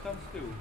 está no conteúdo.